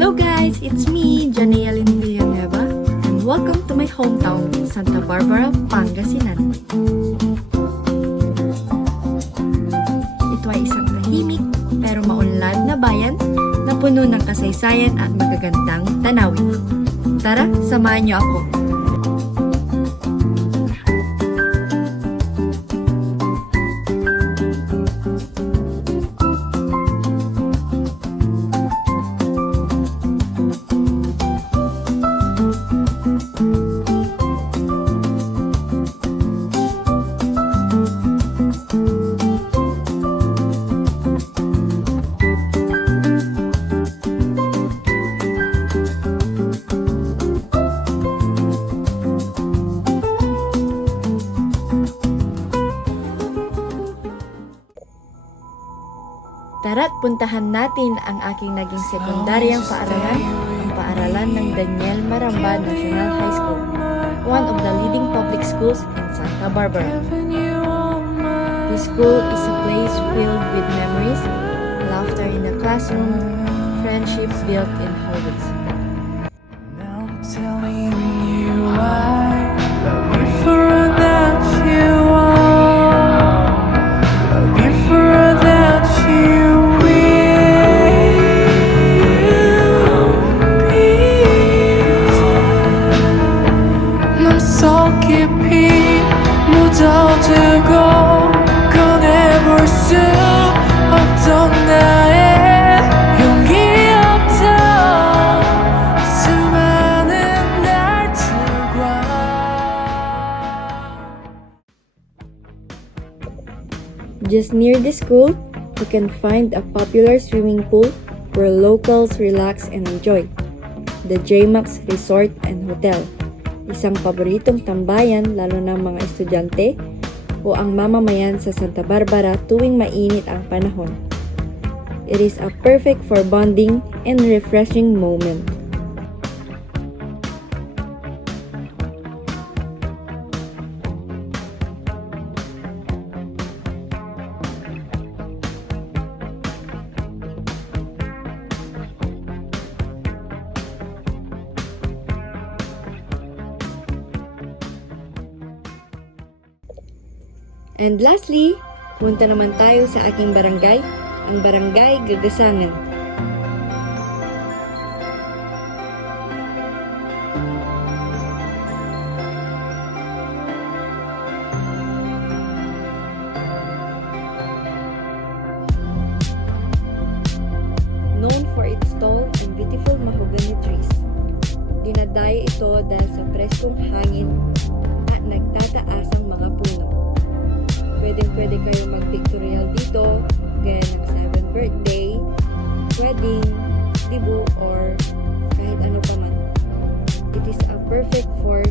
Hello guys, it's me, Janealyn Villanueva, and welcome to my hometown, Santa Barbara, Pangasinan. Ito ay isang tahimik pero maunlad na bayan na puno ng kasaysayan at magagandang tanawin. Tara, samahan niyo ako. Tara't puntahan natin ang aking naging sekundaryang paaralan, ang paaralan ng Daniel Maramba National High School, one of the leading public schools in Santa Barbara. This school is a place filled with memories, laughter in the classroom, friendships built in hallways. Now I'm telling you I love you for all that you are, love you for all that you will be. 넌 속깊이 묻어두고 꺼내볼 수 없던 나의 용기 없던 수많은 날들과 Just near the school, you can find a popular swimming pool where locals relax and enjoy. The JMAX Resort and Hotel, isang paboritong tambayan lalo ng mga estudyante o ang mamamayan sa Santa Barbara tuwing mainit ang panahon. It is a perfect for bonding and refreshing moment. And lastly, punta naman tayo sa aking barangay, ang Barangay Gagasangan. Known for its tall and beautiful mahogany trees. Dinadayo ito dahil sa preskong hangin at nagtataasang mga puno. Pwede kayo mag-pictorial dito, gaya ng 7th birthday, wedding, dibu, or kahit ano pa man. It is a perfect for